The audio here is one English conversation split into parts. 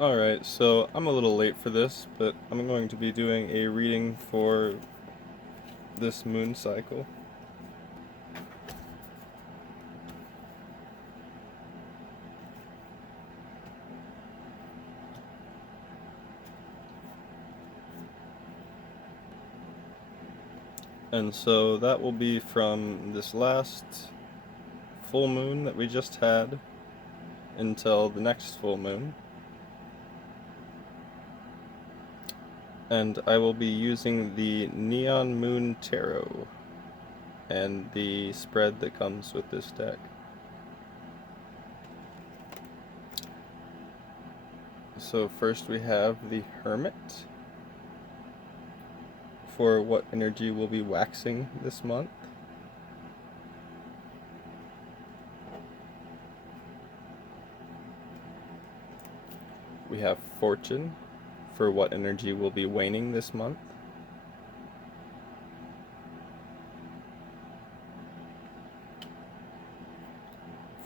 Alright, so I'm a little late for this, but I'm going to be doing a reading for this moon cycle. And so that will be from this last full moon that we just had until the next full moon. And I will be using the Neon Moon Tarot and the spread that comes with this deck. So first we have the Hermit for what energy will be waxing this month. We have Fortune for what energy will be waning this month.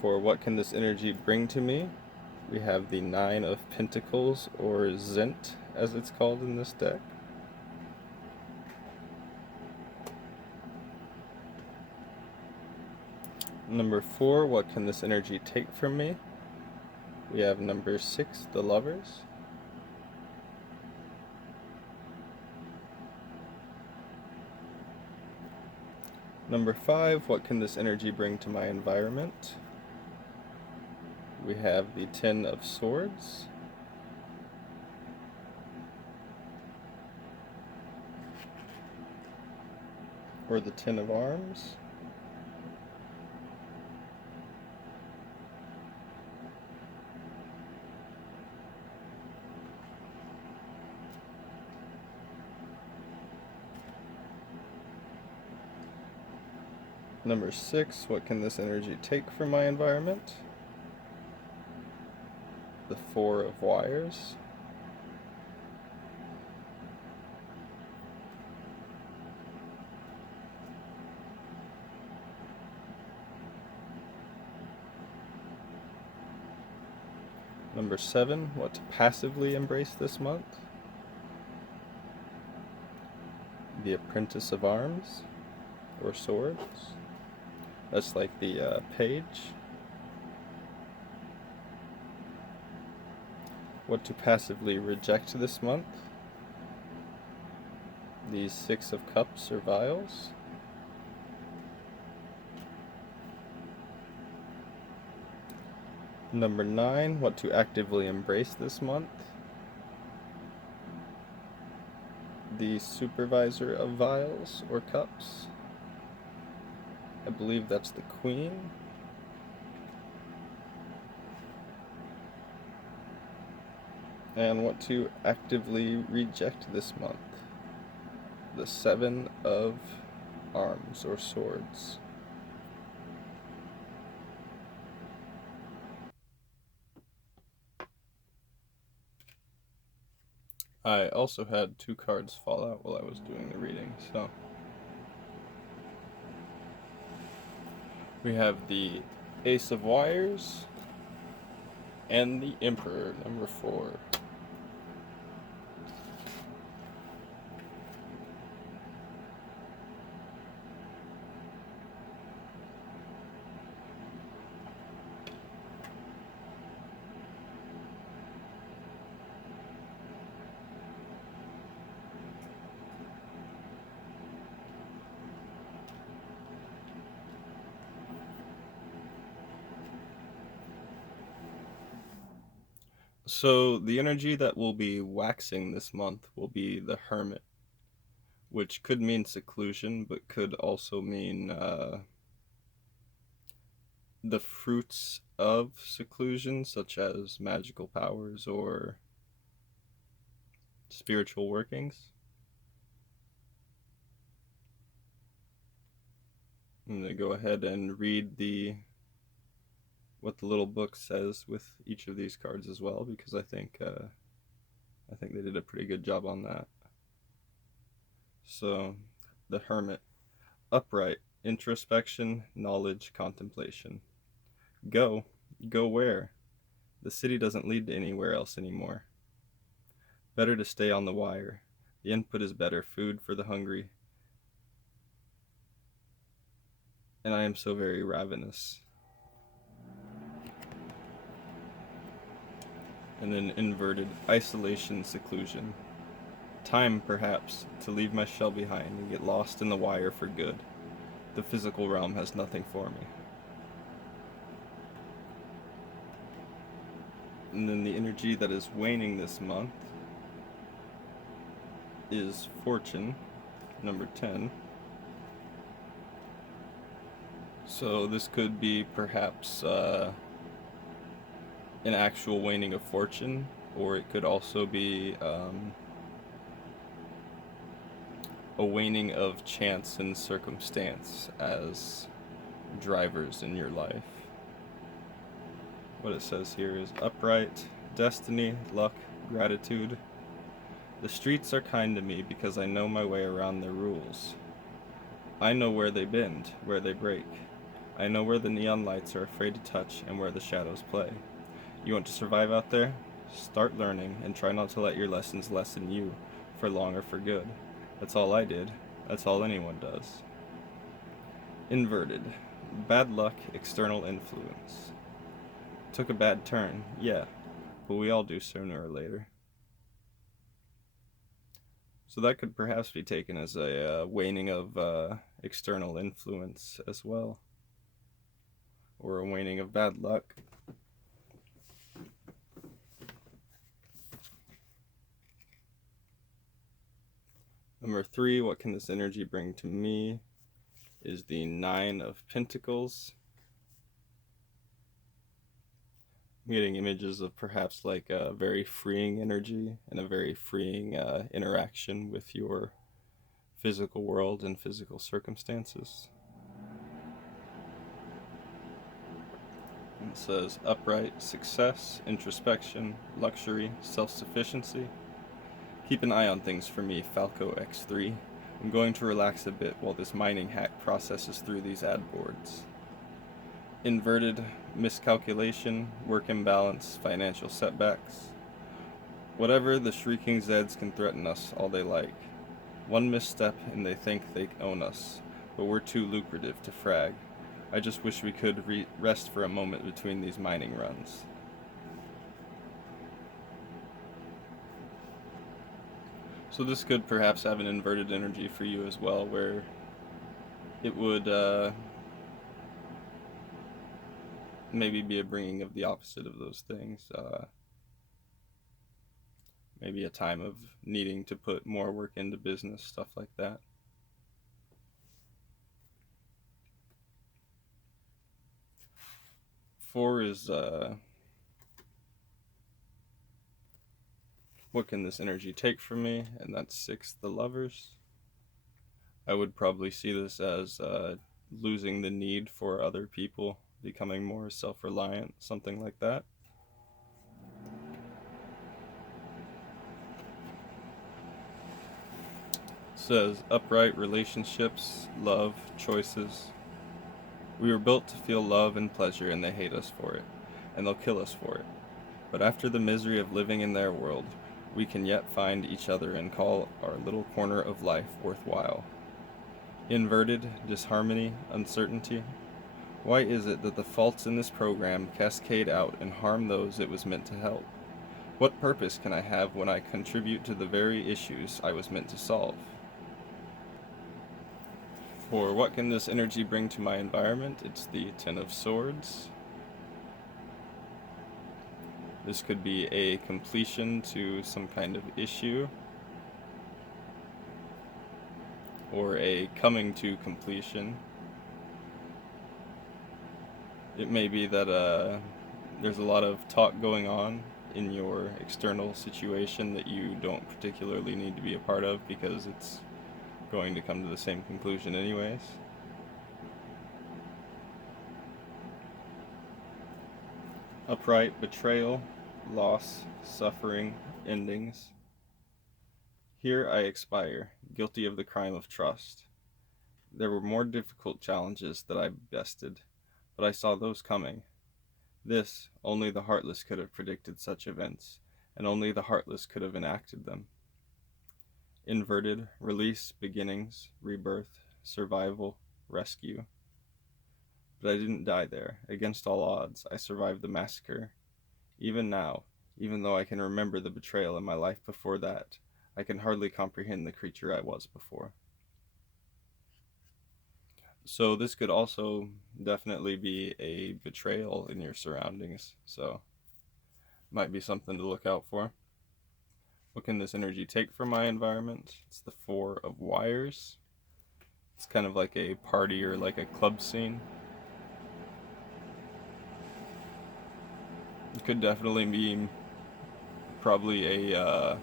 For what can this energy bring to me, we have the Nine of Pentacles, or Zent as it's called in this deck. Number 4, what can this energy take from me? We have number 6, the Lovers. Number 5, what can this energy bring to my environment? We have the Ten of Swords. Or the Ten of Arms. Number 6, what can this energy take from my environment? The Four of Wires. Number 7, what to passively embrace this month? The Apprentice of Arms, or Swords. That's like the page. What to passively reject this month? The Six of Cups, or Vials. Number 9, what to actively embrace this month? The Supervisor of Vials, or Cups. I believe that's the Queen. And what to actively reject this month? The Seven of Arms, or Swords. I also had 2 cards fall out while I was doing the reading, so we have the Ace of Wires and the Emperor, number 4. So the energy that will be waxing this month will be the Hermit, which could mean seclusion, but could also mean the fruits of seclusion, such as magical powers or spiritual workings. I'm going to go ahead and read what the little book says with each of these cards as well, because I think they did a pretty good job on that. So, the Hermit. Upright, introspection, knowledge, contemplation. Go where? The city doesn't lead to anywhere else anymore. Better to stay on the wire. The input is better, food for the hungry. And I am so very ravenous. And then inverted, isolation, seclusion. Time, perhaps, to leave my shell behind and get lost in the wire for good. The physical realm has nothing for me. And then the energy that is waning this month is Fortune, number 10. So this could be perhaps an actual waning of fortune, or it could also be a waning of chance and circumstance as drivers in your life. What it says here is upright, destiny, luck, gratitude. The streets are kind to me because I know my way around their rules. I know where they bend, where they break. I know where the neon lights are afraid to touch and where the shadows play. You want to survive out there? Start learning and try not to let your lessons lessen you for long or for good. That's all I did. That's all anyone does. Inverted. Bad luck, external influence. Took a bad turn, yeah, but we all do sooner or later. So that could perhaps be taken as a waning of external influence as well, or a waning of bad luck. Number 3, what can this energy bring to me, is the 9 of Pentacles. I'm getting images of perhaps like a very freeing energy and a very freeing interaction with your physical world and physical circumstances. And it says upright, success, introspection, luxury, self-sufficiency. Keep an eye on things for me, Falco X3. I'm going to relax a bit while this mining hack processes through these ad boards. Inverted, miscalculation, work imbalance, financial setbacks. Whatever, the shrieking Zeds can threaten us all they like. One misstep and they think they own us, but we're too lucrative to frag. I just wish we could rest for a moment between these mining runs. So this could perhaps have an inverted energy for you as well, where it would maybe be a bringing of the opposite of those things. Maybe a time of needing to put more work into business, stuff like that. Four is what can this energy take from me? And that's 6, the Lovers. I would probably see this as losing the need for other people, becoming more self-reliant, something like that. It says upright relationships, love, choices. We were built to feel love and pleasure, and they hate us for it, and they'll kill us for it. But after the misery of living in their world, we can yet find each other and call our little corner of life worthwhile. Inverted, disharmony, uncertainty. Why is it that the faults in this program cascade out and harm those it was meant to help? What purpose can I have when I contribute to the very issues I was meant to solve? For what can this energy bring to my environment? It's the 10 of Swords. This could be a completion to some kind of issue, or a coming to completion. It may be that there's a lot of talk going on in your external situation that you don't particularly need to be a part of because it's going to come to the same conclusion anyways. Upright, betrayal, loss, suffering, endings. Here I expire, guilty of the crime of trust. There were more difficult challenges that I bested, but I saw those coming. This, only the heartless could have predicted such events, and only the heartless could have enacted them. Inverted, release, beginnings, rebirth, survival, rescue. But I didn't die there. Against all odds, I survived the massacre. Even now, even though I can remember the betrayal in my life before that, I can hardly comprehend the creature I was before. So this could also definitely be a betrayal in your surroundings, so might be something to look out for. What can this energy take from my environment? It's the Four of Wires. It's kind of like a party or like a club scene. It could definitely be probably a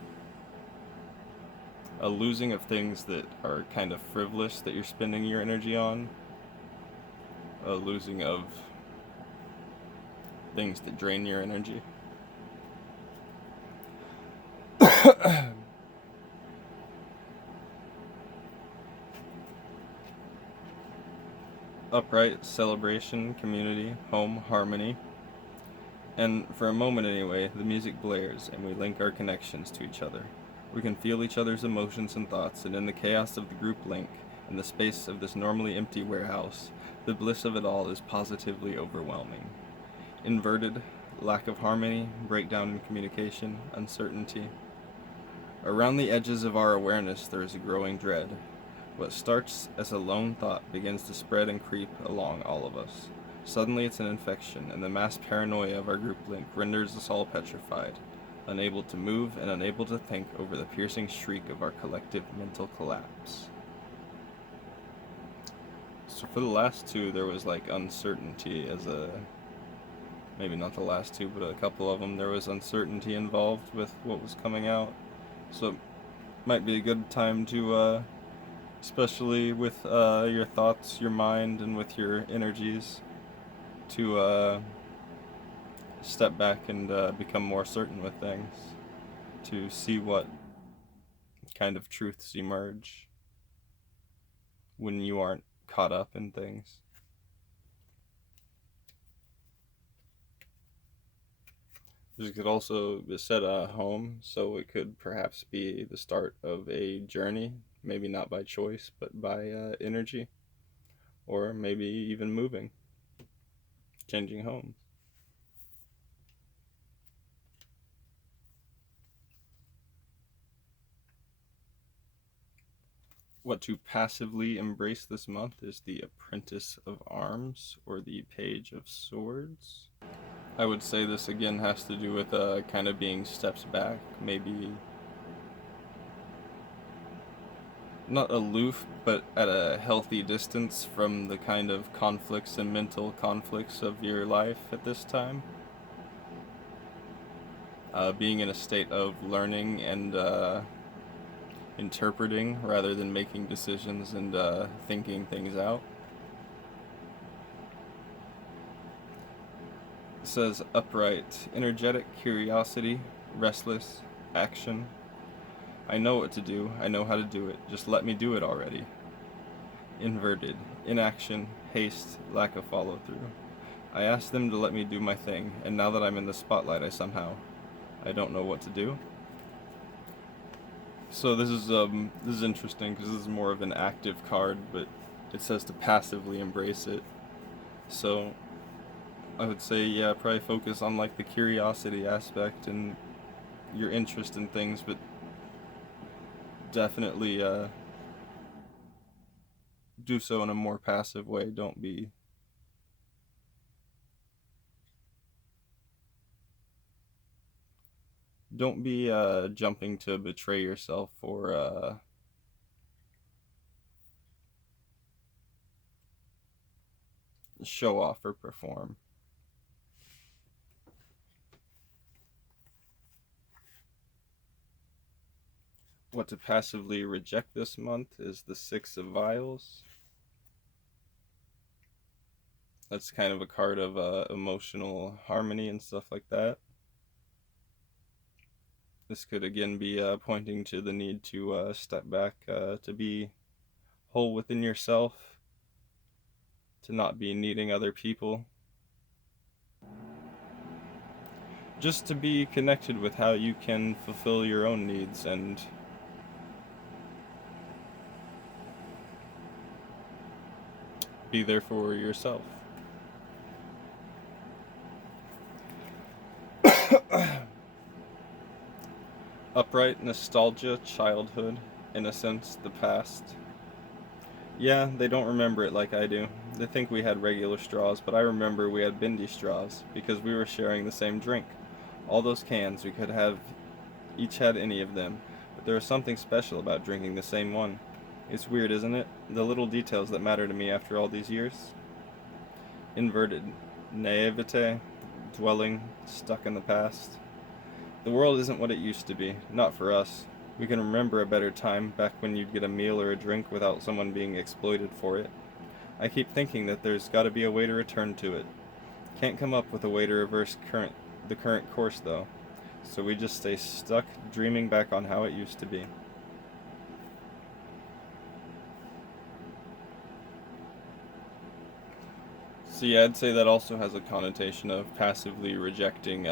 losing of things that are kind of frivolous that you're spending your energy on. A losing of things that drain your energy. Upright, celebration, community, home, harmony. And for a moment anyway, the music blares and we link our connections to each other. We can feel each other's emotions and thoughts, and in the chaos of the group link, in the space of this normally empty warehouse, the bliss of it all is positively overwhelming. Inverted, lack of harmony, breakdown in communication, uncertainty. Around the edges of our awareness there is a growing dread. What starts as a lone thought begins to spread and creep along all of us. Suddenly it's an infection, and the mass paranoia of our group link renders us all petrified, unable to move and unable to think over the piercing shriek of our collective mental collapse. So for the last two, there was like uncertainty as a... maybe not the last two, but a couple of them, there was uncertainty involved with what was coming out. So it might be a good time to, especially with your thoughts, your mind, and with your energies, to step back and become more certain with things, to see what kind of truths emerge when you aren't caught up in things. This could also be set at home, so it could perhaps be the start of a journey, maybe not by choice, but by energy, or maybe even moving, changing homes. What to passively embrace this month is the Apprentice of Arms, or the Page of Swords. I would say this again has to do with kind of being steps back, maybe not aloof, but at a healthy distance from the kind of conflicts and mental conflicts of your life at this time. Being in a state of learning and interpreting rather than making decisions and thinking things out. It says upright, energetic, curiosity, restless, action. I know what to do, I know how to do it, just let me do it already. Inverted, inaction, haste, lack of follow through. I asked them to let me do my thing, and now that I'm in the spotlight I don't know what to do. So this is interesting because this is more of an active card, but it says to passively embrace it. So I would say, yeah, probably focus on like the curiosity aspect and your interest in things, but definitely do so in a more passive way. Don't be jumping to betray yourself or show off or perform. What to passively reject this month is the Six of Vials. That's kind of a card of emotional harmony and stuff like that. This could again be pointing to the need to step back, to be whole within yourself, to not be needing other people. just to be connected with how you can fulfill your own needs and be there for yourself. Upright nostalgia, childhood, innocence, the past. Yeah, they don't remember it like I do. They think we had regular straws, but I remember we had bindi straws because we were sharing the same drink. All those cans, we could have each had any of them, but there was something special about drinking the same one. It's weird, isn't it? The little details that matter to me after all these years. Inverted. Naivete. Dwelling. Stuck in the past. The world isn't what it used to be. Not for us. We can remember a better time, back when you'd get a meal or a drink without someone being exploited for it. I keep thinking that there's gotta be a way to return to it. Can't come up with a way to reverse the current course, though. So we just stay stuck, dreaming back on how it used to be. So yeah, I'd say that also has a connotation of passively rejecting,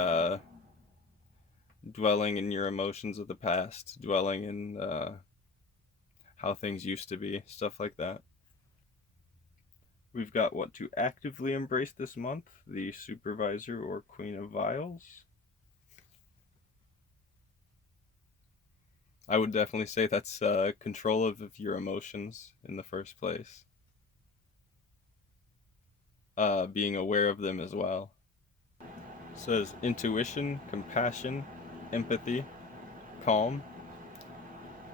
dwelling in your emotions of the past, dwelling in how things used to be, stuff like that. We've got what to actively embrace this month, the Supervisor or Queen of Vials. I would definitely say that's control of your emotions in the first place. Being aware of them as well. It says intuition, compassion, empathy, calm.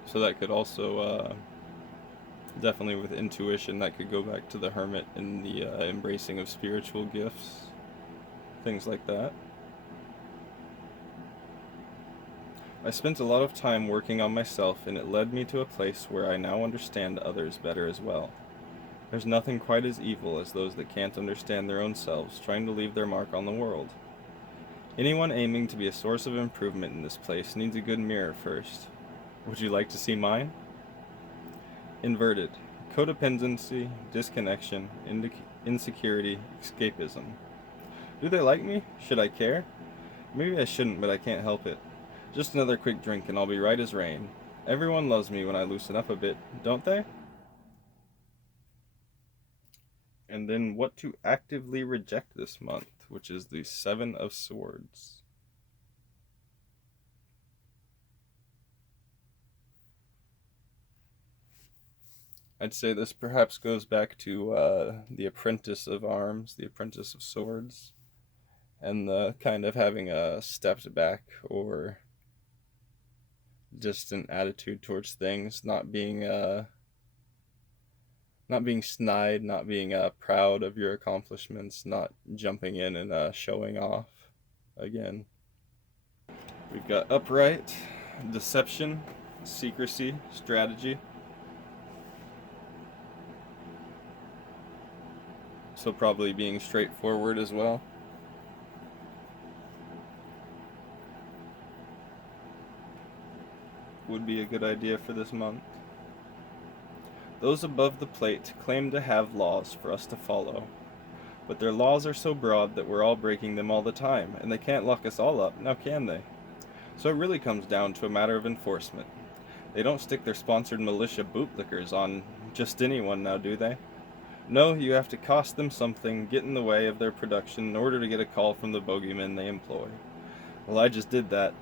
So that could also definitely with intuition, that could go back to the hermit and the embracing of spiritual gifts, things like that. I spent a lot of time working on myself, and it led me to a place where I now understand others better as well. There's nothing quite as evil as those that can't understand their own selves, trying to leave their mark on the world. Anyone aiming to be a source of improvement in this place needs a good mirror first. Would you like to see mine? Inverted. Codependency, disconnection, insecurity, escapism. Do they like me? Should I care? Maybe I shouldn't, but I can't help it. Just another quick drink and I'll be right as rain. Everyone loves me when I loosen up a bit, don't they? And then what to actively reject this month, which is the Seven of Swords. I'd say this perhaps goes back to the Apprentice of Arms, the Apprentice of Swords, and the kind of having a stepped back or distant attitude towards things, not being snide, not being proud of your accomplishments, not jumping in and showing off again. We've got upright, deception, secrecy, strategy. So probably being straightforward as well. Would be a good idea for this month. Those above the plate claim to have laws for us to follow, but their laws are so broad that we're all breaking them all the time, and they can't lock us all up, now can they? So it really comes down to a matter of enforcement. They don't stick their sponsored militia bootlickers on just anyone now, do they? No, you have to cost them something, get in the way of their production in order to get a call from the bogeymen they employ. Well, I just did that.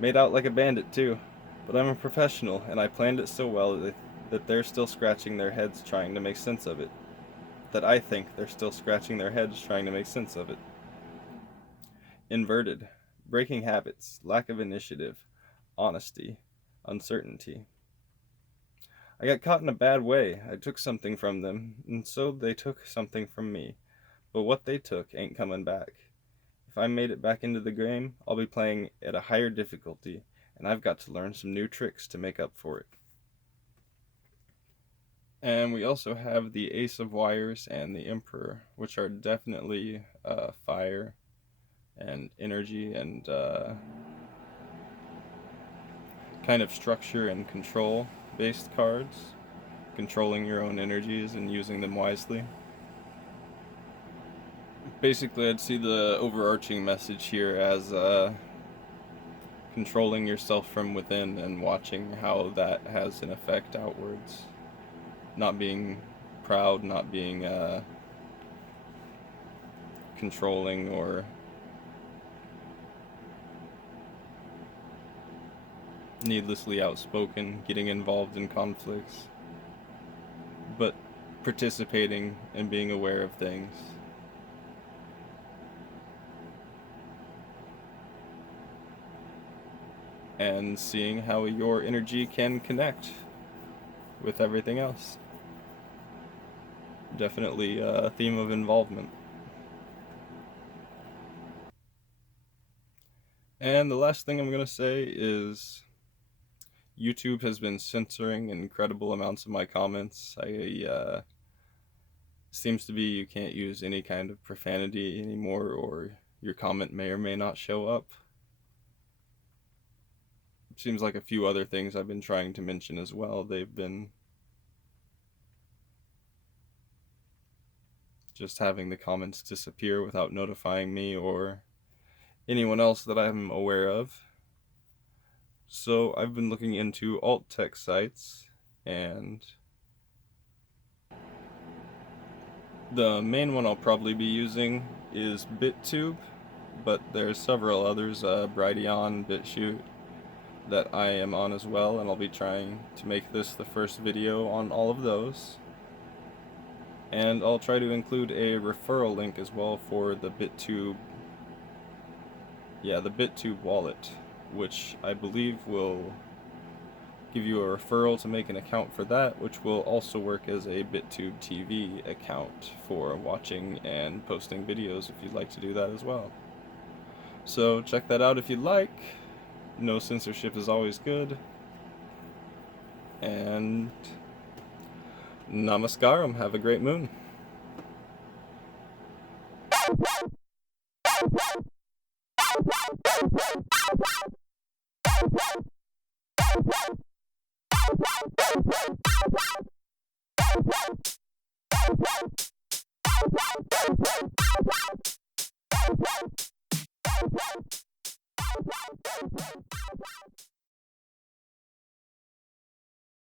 Made out like a bandit, too. But I'm a professional, and I planned it so well that they're still scratching their heads trying to make sense of it. That I think they're still scratching their heads trying to make sense of it. Inverted. Breaking habits, lack of initiative, honesty, uncertainty. I got caught in a bad way. I took something from them, and so they took something from me. But what they took ain't coming back. If I made it back into the game, I'll be playing at a higher difficulty, and I've got to learn some new tricks to make up for it. And we also have the Ace of Wires and the Emperor, which are definitely fire and energy and kind of structure and control based cards, controlling your own energies and using them wisely. Basically, I'd see the overarching message here as controlling yourself from within and watching how that has an effect outwards. Not being proud, not being controlling or needlessly outspoken, getting involved in conflicts, but participating and being aware of things. And seeing how your energy can connect with everything else. Definitely a theme of involvement. And the last thing I'm going to say is YouTube has been censoring incredible amounts of my comments. Seems to be you can't use any kind of profanity anymore, or your comment may or may not show up. Seems like a few other things I've been trying to mention as well. They've been just having the comments disappear without notifying me or anyone else that I'm aware of. So I've been looking into alt text sites, and the main one I'll probably be using is BitTube, but there's several others, Brighteon, BitChute, that I am on as well, and I'll be trying to make this the first video on all of those. And I'll try to include a referral link as well for the BitTube wallet, which I believe will give you a referral to make an account for that, which will also work as a BitTube TV account for watching and posting videos if you'd like to do that as well. So check that out if you'd like. No censorship is always good. And namaskaram. Have a great moon.